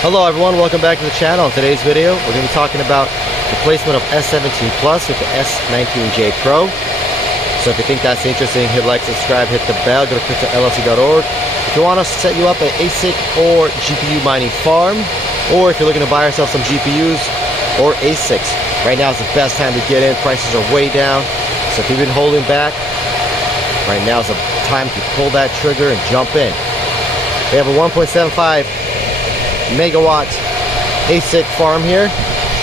Hello everyone, welcome back to the channel. In today's video, we're going to be talking about the replacement of S17 Plus with the S19J Pro. So if you think that's interesting, hit like, subscribe, hit the bell, go to cryptollc.org. If you want us to set you up an ASIC or GPU mining farm, or if you're looking to buy yourself some GPUs or ASICs, right now is the best time to get in. Prices are way down. So if you've been holding back, right now is the time to pull that trigger and jump in. We have a 1.75 megawatt ASIC farm here.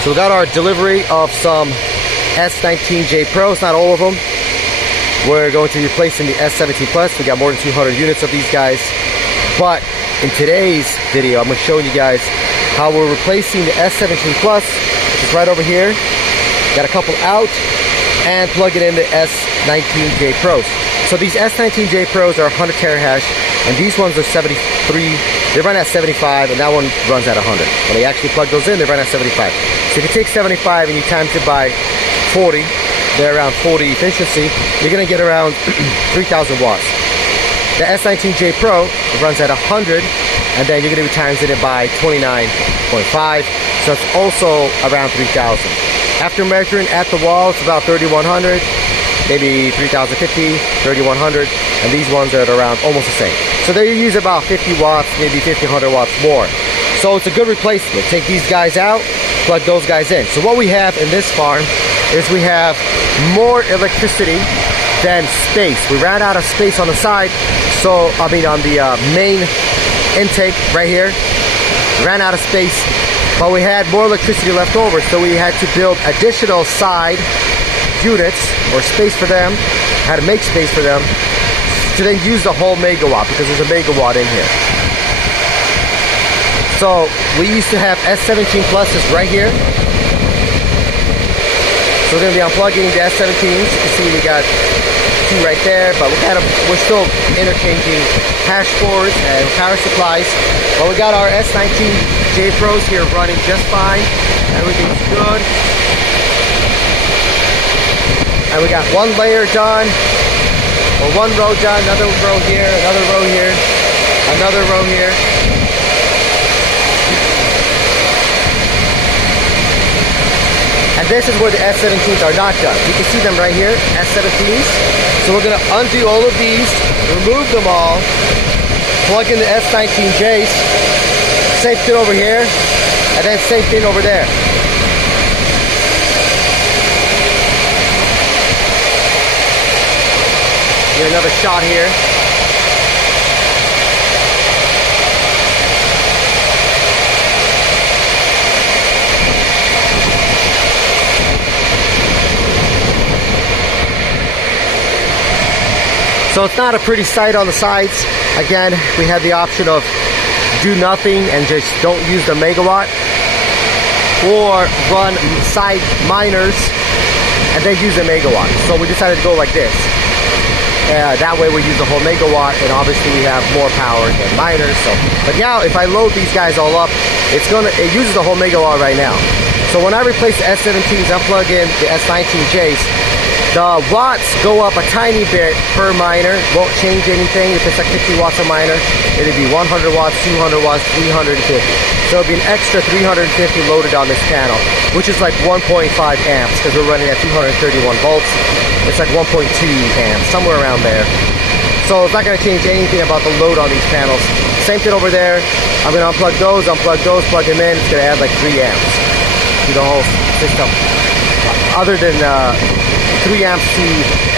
So we got our delivery of some S19J Pro. It's not all of them. We're going to be replacing the S17 Plus. We got more than 200 units of these guys. But in today's video, I'm going to show you guys how we're replacing the S17 Plus, which is right over here. Got a couple out and plug it in the S19J Pros. So these S19J Pros are 100 terahash, and these ones are 73. They run at 75, and that one runs at 100. When they actually plug those in, they run at 75. So if you take 75 and you times it by 40, they're around 40 efficiency, you're going to get around 3,000 watts. The S19J Pro runs at 100, and then you're going to be timesing it by 29.5, so it's also around 3,000. After measuring at the wall, it's about 3,100, maybe 3,050, 3,100, and these ones are at around almost the same. So they use about 50 watts, maybe 1,500 watts more. So it's a good replacement. Take these guys out, plug those guys in. So what we have in this farm is we have more electricity than space. We ran out of space on the side, so on the main intake right here, ran out of space, but we had more electricity left over, so we had to build additional side units or space for them, had to make space for them to then use the whole megawatt, because there's a megawatt in here. So we used to have S17 Pluses right here. So we're going to be unplugging the S17s. You can see we got two right there, but we're still interchanging hash boards and power supplies. But we got our S19J Pros here running just fine. Everything's good. And we got one layer done, or one row done, another row here, another row here, another row here. And this is where the S17s are not done. You can see them right here, S17s. So we're gonna undo all of these, remove them all, plug in the S19Js, same thing over here, and then same thing over there. Get another shot here. So it's not a pretty sight on the sides. Again, we have the option of do nothing and just don't use the megawatt, or run side miners and then use the megawatt. So we decided to go like this. That way we use the whole megawatt, and obviously we have more power than miners. So, but now if I load these guys all up, it uses the whole megawatt right now. So when I replace the S17s, I plug in the S19Js, the watts go up a tiny bit per miner. Won't change anything. If it's like 50 watts a miner, it'll be 100 watts, 200 watts, 350. So it'll be an extra 350 loaded on this panel, which is like 1.5 amps, because we're running at 231 volts. It's like 1.2 amps, somewhere around there. So it's not going to change anything about the load on these panels. Same thing over there. I'm going to unplug those, plug them in. It's going to add like 3 amps to the whole system. Other than 3 amps to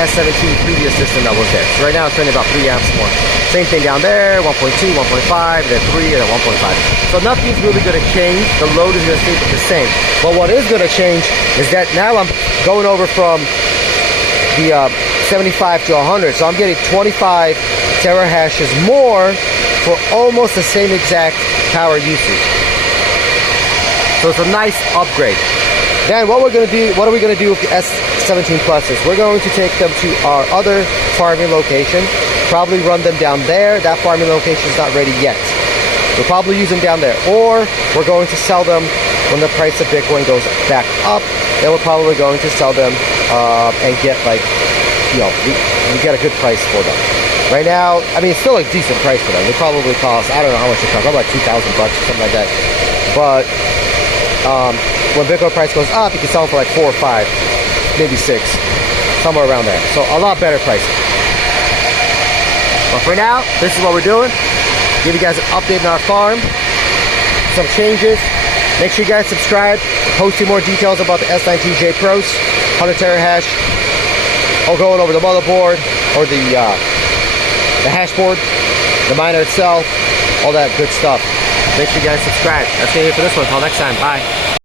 S17 previous system that was there. So right now it's running about 3 amps more. Same thing down there, 1.2, 1.5, then 3, and then 1.5. So nothing's really going to change. The load is going to stay the same. But what is going to change is that now I'm going over from the 75 to 100. So I'm getting 25 terahashes more for almost the same exact power usage. So it's a nice upgrade. Then what are we going to do with the S17 Pluses? We're going to take them to our other farming location, probably run them down there. That farming location is not ready yet. We'll probably use them down there, or we're going to sell them when the price of Bitcoin goes back up. Then we're probably going to sell them and get like, we get a good price for them. Right now, I mean, it's still a decent price for them. They probably cost, I don't know how much it costs, probably like $2,000 or something like that. But when Bitcoin price goes up, you can sell them for like 4 or 5, maybe 6, somewhere around there. So a lot better pricing. But for now, this is what we're doing. Give you guys an update on our farm, some changes. Make sure you guys subscribe. Posting more details about the S19J Pros, 100 terahash, or going over the motherboard or the hash board, the miner itself, all that good stuff. Make sure you guys subscribe. That's it here for this one. Until next time, bye.